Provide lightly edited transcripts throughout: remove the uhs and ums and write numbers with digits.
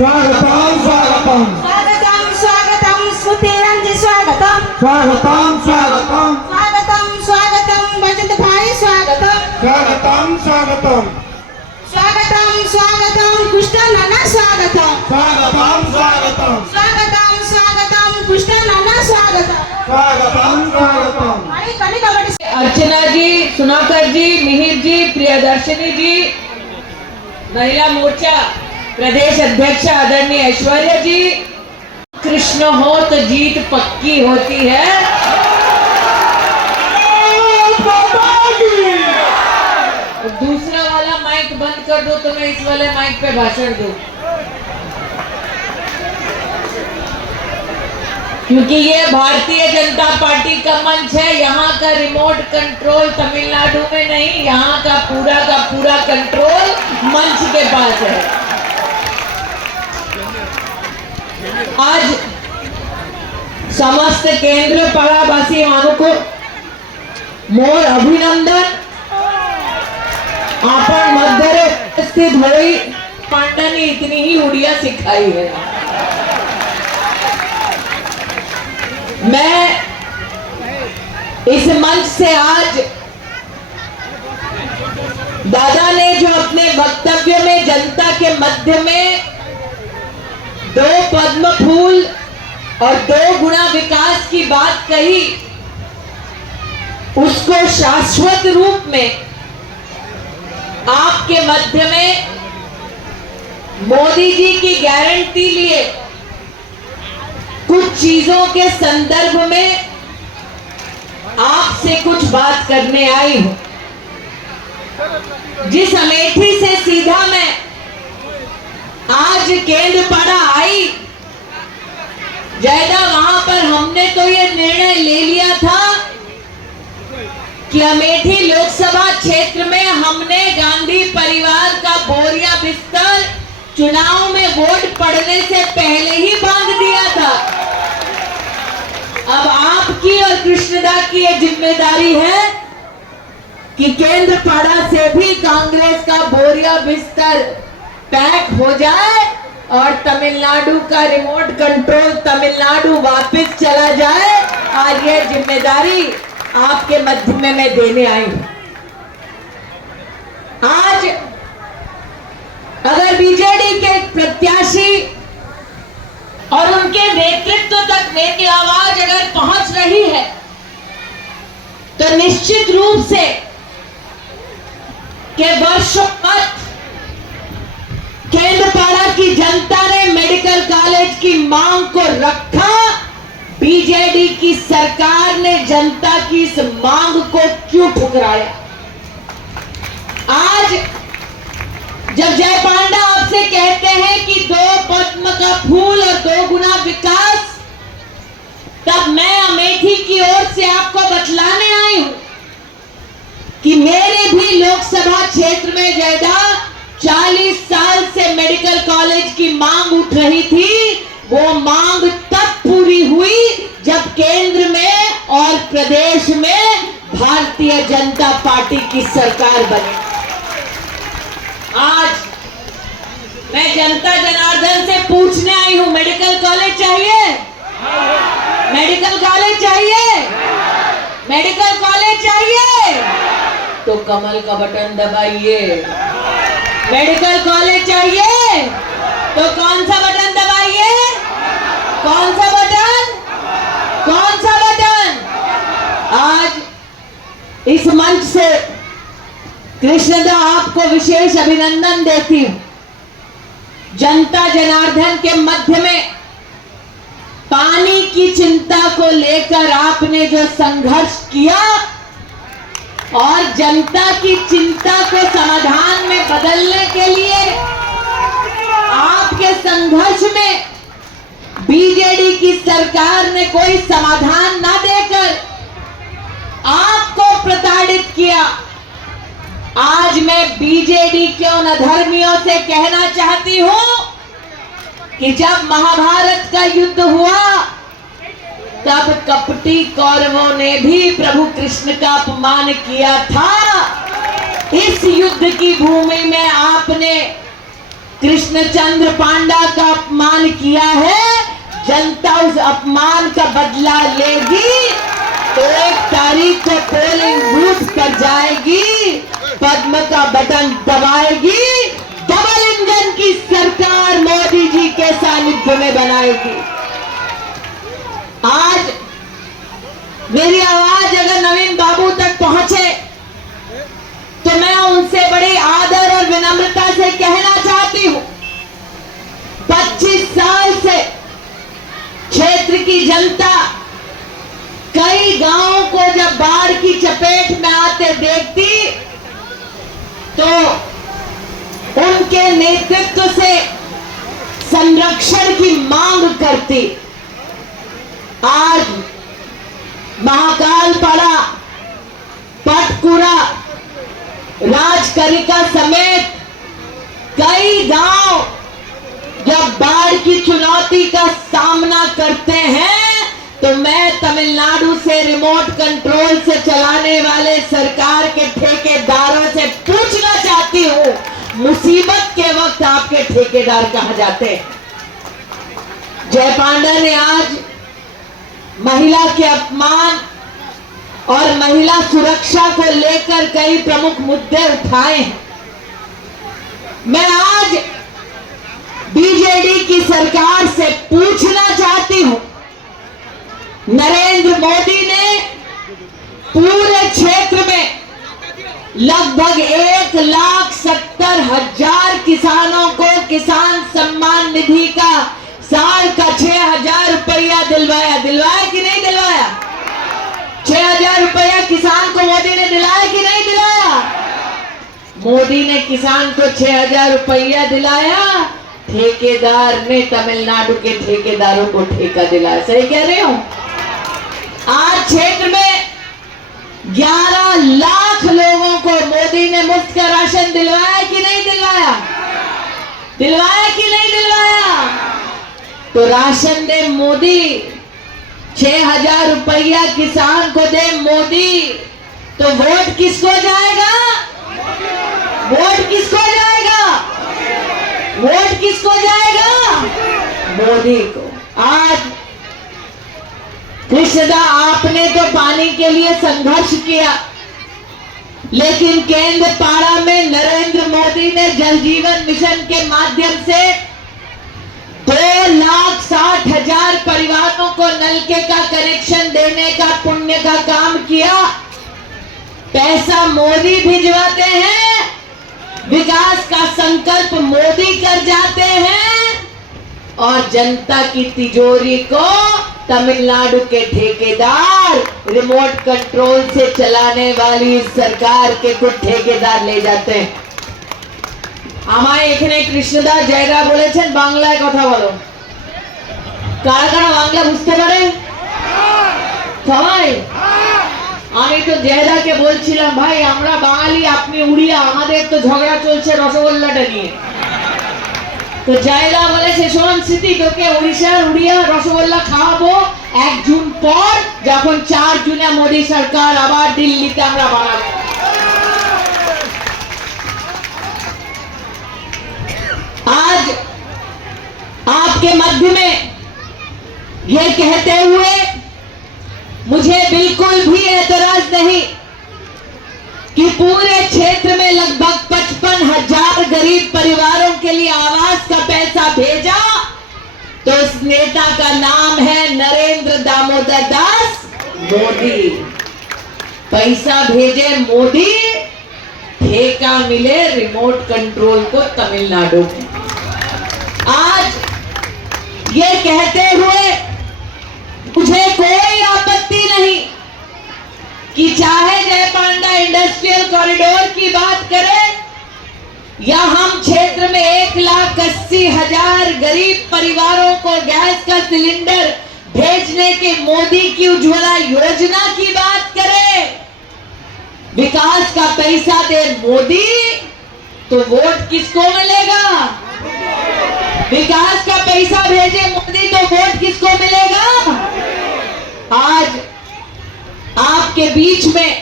स्वागतम स्वागतम स्वागतम स्वागतम स्मृतिरंजन स्वागतम स्वागतम स्वागतम स्वागतम स्वागतम बजंत भाई स्वागतम स्वागतम स्वागतम स्वागतम स्वागतम कृष्ण नाना स्वागतम स्वागतम स्वागतम स्वागतम स्वागतम कृष्ण नाना स्वागतम स्वागतम स्वागतम आणि कणी कबड्डी अर्चना जी, सुनाकर जी, मिहिर जी, प्रियदर्शनी जी, महिला मोर्चा प्रदेश अध्यक्ष आदरणीय ऐश्वर्या जी। कृष्ण हो तो जीत पक्की होती है। दूसरा वाला माइक बंद कर दो तो मैं इस वाले माइक पे भाषण दूं, क्योंकि ये भारतीय जनता पार्टी का मंच है। यहाँ का रिमोट कंट्रोल तमिलनाडु में नहीं, यहाँ का पूरा कंट्रोल मंच के पास है। आज समस्त केंद्र पड़ावासी मानू को मोर अभिनंदन। आपण मध्य स्थित हुई पांडा ने इतनी ही उड़िया सिखाई है। मैं इस मंच से आज दादा ने जो अपने वक्तव्य में जनता के मध्य में 2 पद्म फूल और 2 गुना विकास की बात कही, उसको शाश्वत रूप में आपके मध्य में मोदी जी की गारंटी लिए कुछ चीजों के संदर्भ में आपसे कुछ बात करने आई हूं। जिस अमेठी से सीधा मैं आज केंद्रपाड़ा आई, जयदा वहां पर हमने तो ये निर्णय ले लिया था कि अमेठी लोकसभा क्षेत्र में हमने गांधी परिवार का बोरिया बिस्तर चुनाव में वोट पड़ने से पहले ही बांध दिया था। अब आपकी और कृष्णदा की ये जिम्मेदारी है कि केंद्रपाड़ा से भी कांग्रेस का बोरिया बिस्तर पैक हो जाए और तमिलनाडु का रिमोट कंट्रोल तमिलनाडु वापस चला जाए। आज ये जिम्मेदारी आपके मध्य में मैं देने आई हूं। आज अगर बीजेडी के प्रत्याशी और उनके नेतृत्व तक मेरी आवाज अगर पहुंच रही है तो निश्चित रूप से के वर्षों तक केंद्रपाड़ा की जनता ने मेडिकल कॉलेज की मांग को रखा। बीजेडी की सरकार ने जनता की इस मांग को क्यों ठुकराया? आज जब जय पांडा आपसे कहते हैं कि 2 पद्म का फूल और 2 गुना विकास, तब मैं अमेठी की ओर से आपको बतलाने आई हूं कि मेरे भी लोकसभा क्षेत्र में जयदा 40 साल से मेडिकल कॉलेज की मांग उठ रही थी। वो मांग तब पूरी हुई जब केंद्र में और प्रदेश में भारतीय जनता पार्टी की सरकार बनी। आज मैं जनता जनार्दन से पूछने आई हूं, मेडिकल कॉलेज चाहिए? मेडिकल कॉलेज चाहिए? मेडिकल कॉलेज चाहिए तो कमल का बटन दबाइए। मेडिकल कॉलेज चाहिए तो कौन सा बटन दबाइए? कौन सा बटन? कौन सा बटन? आज इस मंच से कृष्णदा आपको विशेष अभिनंदन देती हूं। जनता जनार्दन के मध्य में पानी की चिंता को लेकर आपने जो संघर्ष किया और जनता की चिंता को समाधान में बदलने के लिए आपके संघर्ष में बीजेडी की सरकार ने कोई समाधान न देकर आपको प्रताड़ित किया। आज मैं बीजेडी के उन अधर्मियों से कहना चाहती हूं कि जब महाभारत का युद्ध हुआ तब कपटी कौरवों ने भी प्रभु कृष्ण का अपमान किया था। इस युद्ध की भूमि में आपने कृष्ण कृष्णचंद्र पांडा का अपमान किया है, जनता उस अपमान का बदला लेगी। तो 1 तारीख को पोलिंग बूथ पर जाएगी, पद्म का बटन दबाएगी, डबल इंजन की सरकार मोदी जी के सानिध्य में बनाएगी। आज मेरी आवाज अगर नवीन बाबू तक पहुंचे तो मैं उनसे बड़ी आदर और विनम्रता से कहना चाहती हूं, 25 साल से क्षेत्र की जनता कई गांवों को जब बाढ़ की चपेट में आते देखती तो उनके नेतृत्व से संरक्षण की मांग करती। आज महाकाल पड़ा, पटकुरा, राजकरिका समेत कई गांव जब बाढ़ की चुनौती का सामना करते हैं तो मैं तमिलनाडु से रिमोट कंट्रोल से चलाने वाले सरकार के ठेकेदारों से पूछना चाहती हूं, मुसीबत के वक्त आपके ठेकेदार कहां जाते हैं? जय पांडा ने आज महिला के अपमान और महिला सुरक्षा को लेकर कई प्रमुख मुद्दे उठाए हैं। मैं आज बीजेडी की सरकार से पूछना चाहती हूं, नरेंद्र मोदी ने पूरे क्षेत्र में लगभग 1,70,000 किसानों को किसान सम्मान निधि का साल का 6,000 रुपया दिलवाया कि नहीं दिलवाया? 6,000 रुपया किसान को मोदी ने दिलाया कि नहीं दिलाया? मोदी ने किसान को 6,000 रुपया दिलाया, ठेकेदार ने तमिलनाडु के ठेकेदारों को ठेका दिलाया। सही कह रहे हो? आज क्षेत्र में 11 लाख लोगों को मोदी ने मुफ्त का राशन दिलवाया कि नहीं दिलवाया? दिलवाया कि नहीं दिलवाया? तो राशन दे मोदी, 6,000 रुपया किसान को दे मोदी, तो वोट किसको जाएगा? वोट किसको जाएगा? वोट किसको जाएगा? मोदी को। आज कृष्णदा, आपने तो पानी के लिए संघर्ष किया, लेकिन केंद्र पाड़ा में नरेंद्र मोदी ने जल जीवन मिशन के माध्यम से 2,60,000 परिवारों को नलके का कनेक्शन देने का पुण्य का काम किया। पैसा मोदी भिजवाते हैं, विकास का संकल्प मोदी कर जाते हैं, और जनता की तिजोरी को तमिलनाडु के ठेकेदार रिमोट कंट्रोल से चलाने वाली सरकार के कुछ ठेकेदार ले जाते हैं। আমায় এখানে কৃষ্ণদা জায়গা বলেছেন বাংলায় কথা বলো। কারা কারা বাংলা বুঝতে পারে? সবাই? আমি তো জয়দাকে বলছিলাম, ভাই আমরা বাঙালি, আপনি উড়িয়া, আমাদের তো ঝগড়া চলছে রসগোল্লাটা নিয়ে। তো জয়দা বলেছে, শোন স্মৃতি, তোকে উড়িষ্যার উড়িয়া রসগোল্লা খাওয়াবো 1 জুন পর, যখন 4 জুনে মোদী সরকার আবার দিল্লিতে আমরা বানাবো। आज आपके मध्य में ये कहते हुए मुझे बिल्कुल भी एतराज नहीं कि पूरे क्षेत्र में लगभग 55,000 गरीब परिवारों के लिए आवास का पैसा भेजा, तो उस नेता का नाम है नरेंद्र दामोदर दास मोदी। पैसा भेजे मोदी, ठेका मिले रिमोट कंट्रोल को तमिलनाडु में। आज ये कहते हुए मुझे कोई आपत्ति नहीं कि चाहे जय पांडा इंडस्ट्रियल कॉरिडोर की बात करें या हम क्षेत्र में 1,80,000 गरीब परिवारों को गैस का सिलेंडर भेजने के मोदी की उज्ज्वला योजना की बात करें। विकास का पैसा दे मोदी, तो वोट किसको मिलेगा? विकास का पैसा भेजे मोदी, तो वोट किसको मिलेगा? आज आपके बीच में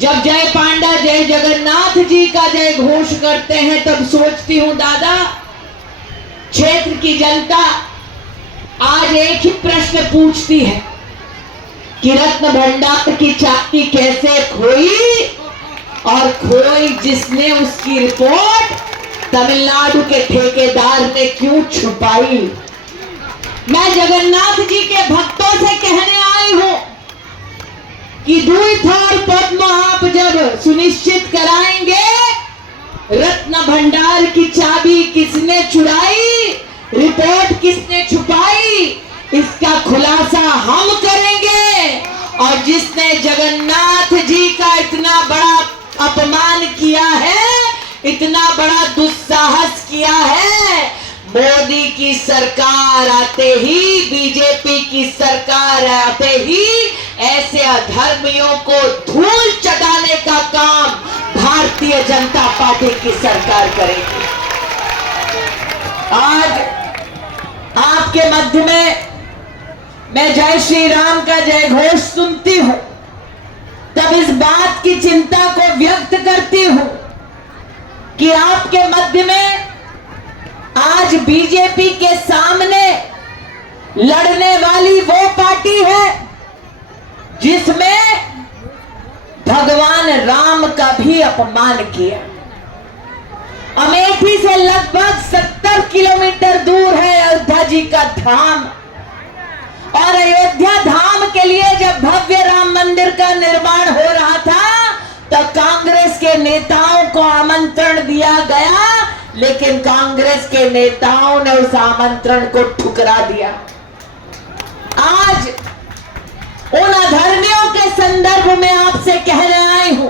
जब जय पांडा जय जगन्नाथ जी का जय घोष करते हैं, तब सोचती हूं दादा, क्षेत्र की जनता आज एक ही प्रश्न पूछती है कि रत्न भंडार की चाबी कैसे खोई, और खोई जिसने उसकी रिपोर्ट तमिलनाडु के ठेकेदार ने क्यों छुपाई। मैं जगन्नाथ जी के भक्तों से कहने आई हूं कि द्वैत और पद्म आप जब सुनिश्चित कराएंगे रत्न भंडार की चाबी किसने चुराई, रिपोर्ट किसने छुपाई, इसका खुलासा हम करेंगे। और जिसने जगन्नाथ जी का इतना बड़ा अपमान किया है, इतना बड़ा दुस्साहस किया है, मोदी की सरकार आते ही, बीजेपी की सरकार आते ही ऐसे अधर्मियों को धूल चटाने का काम भारतीय जनता पार्टी की सरकार करेगी। आज आपके मध्य में मैं जय श्री राम का जय घोष सुनती हूं, तब इस बात की चिंता को व्यक्त करती हूं कि आपके मध्य में आज बीजेपी के सामने लड़ने वाली वो पार्टी है जिसमें भगवान राम का भी अपमान किया। अमेठी से लगभग 70 किलोमीटर दूर है अयोध्या जी का धाम, और अयोध्या धाम के लिए जब भव्य राम मंदिर का निर्माण हो रहा था तो कांग्रेस के नेताओं को आमंत्रण दिया गया, लेकिन कांग्रेस के नेताओं ने उस आमंत्रण को ठुकरा दिया। आज उन अधर्मियों के संदर्भ में आपसे कहने आई हूं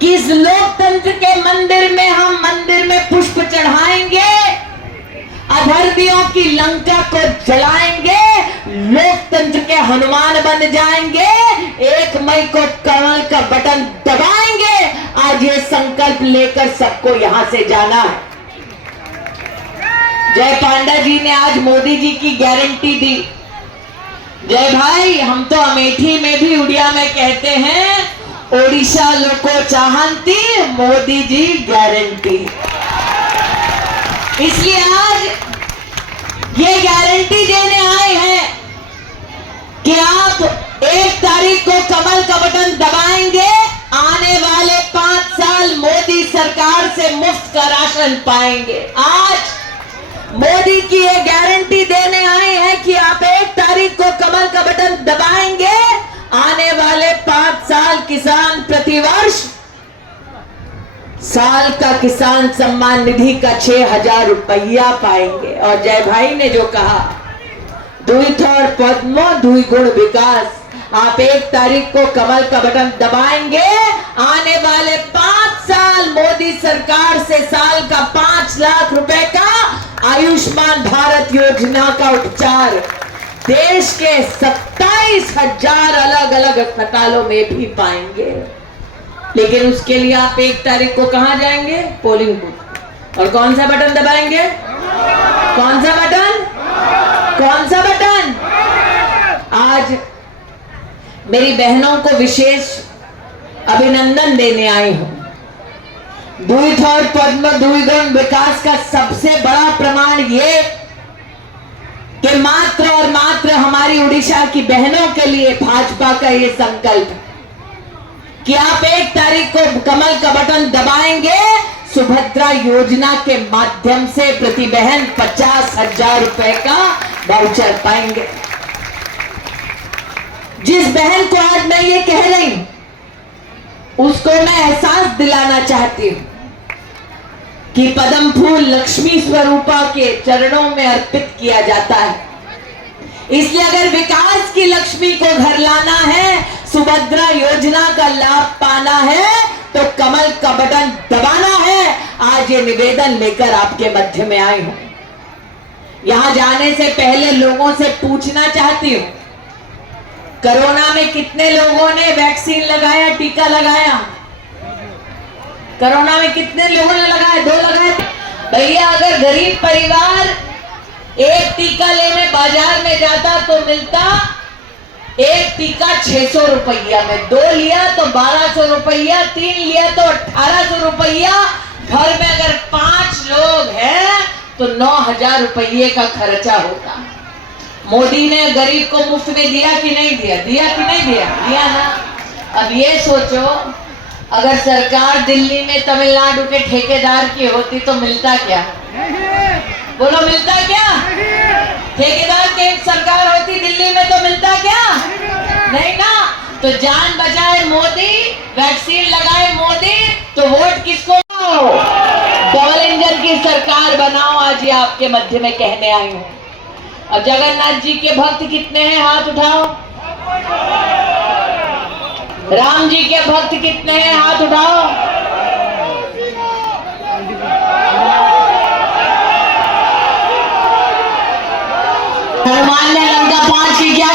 कि इस लोकतंत्र के मंदिर में हम मंदिर में पुष्प चढ़ाएंगे, अधर्मियों की लंका को जलाएंगे, लोकतंत्र के हनुमान बन जाएंगे, 1 मई को कमल का बटन दबाएंगे। आज ये संकल्प लेकर सबको यहां से जाना है। जय पांडा जी ने आज मोदी जी की गारंटी दी। जय भाई, हम तो अमेठी में भी उड़िया में कहते हैं ओडिशा लोको चाहंती, मोदी जी गारंटी। इसलिए आज ये गारंटी देने आए हैं कि आप 1 तारीख को कमल का बटन दबाएंगे, आने वाले 5 साल मोदी सरकार से मुफ्त का राशन पाएंगे। आज मोदी की ये गारंटी देने आए हैं कि आप 1 तारीख को कमल का बटन दबाएंगे, आने वाले 5 साल किसान प्रतिवर्ष साल का किसान सम्मान निधि का 6,000 रुपया पाएंगे। और जय भाई ने जो कहा, द्वैत और पद्मो द्विगुण विकास, आप 1 तारीख को कमल का बटन दबाएंगे, आने वाले 5 साल मोदी सरकार से साल का 5 लाख रुपए का आयुष्मान भारत योजना का उपचार देश के 27,000 अलग अलग अस्पतालों में भी पाएंगे। लेकिन उसके लिए आप 1 तारीख को कहां जाएंगे? Polling booth. और कौन सा बटन दबाएंगे? कौन सा बटन? कौन सा बटन? आज मेरी बहनों को विशेष अभिनंदन देने आई हूं। द्वैत और पद्म द्विगुण विकास का सबसे बड़ा प्रमाण ये कि मात्र और मात्र हमारी उड़ीसा की बहनों के लिए भाजपा का ये संकल्प है कि आप 1 तारीख को कमल का बटन दबाएंगे, सुभद्रा योजना के माध्यम से प्रति बहन 50,000 रुपए का वाउचर पाएंगे। जिस बहन को आज मैं ये कह रही हूं, उसको मैं एहसास दिलाना चाहती हूं कि पद्म फूल लक्ष्मी स्वरूपा के चरणों में अर्पित किया जाता है। इसलिए अगर विकास की लक्ष्मी को घर लाना है, सुभद्रा योजना का लाभ पाना है, तो कमल का बटन दबाना है। आज ये निवेदन लेकर आपके मध्य में आई हूं। यहां जाने से पहले लोगों से पूछना चाहती हूं, कोरोना में कितने लोगों ने वैक्सीन लगाया, टीका लगाया? कोरोना में कितने लोगों ने लगाया? 2 लगाए। भैया, अगर गरीब परिवार 1 टीका लेने बाजार में जाता तो मिलता 1 टीका 600 रुपया में, 2 लिया तो 1200 रुपया, 3 लिया तो 1800 रुपया। घर में अगर 5 लोग हैं तो 9,000 रुपये का खर्चा होता। मोदी ने गरीब को मुफ्त में दिया कि नहीं दिया? दिया कि नहीं दिया? दिया ना। अब ये सोचो, अगर सरकार दिल्ली में तमिलनाडु के ठेकेदार की होती तो मिलता क्या? बोलो मिलता क्या? ठेकेदार की सरकार होती दिल्ली में तो मिलता क्या? नहीं ना। तो जान बचाए मोदी, वैक्सीन लगाए मोदी, तो वोट किसको? डबल इंजन की सरकार बनाओ। आज ये आपके मध्य में कहने आई हूं। और जगन्नाथ जी के भक्त कितने हैं? हाथ उठाओ। राम जी के भक्त कितने हैं? हाथ उठाओ। हनुमान ने लंका 5 की क्या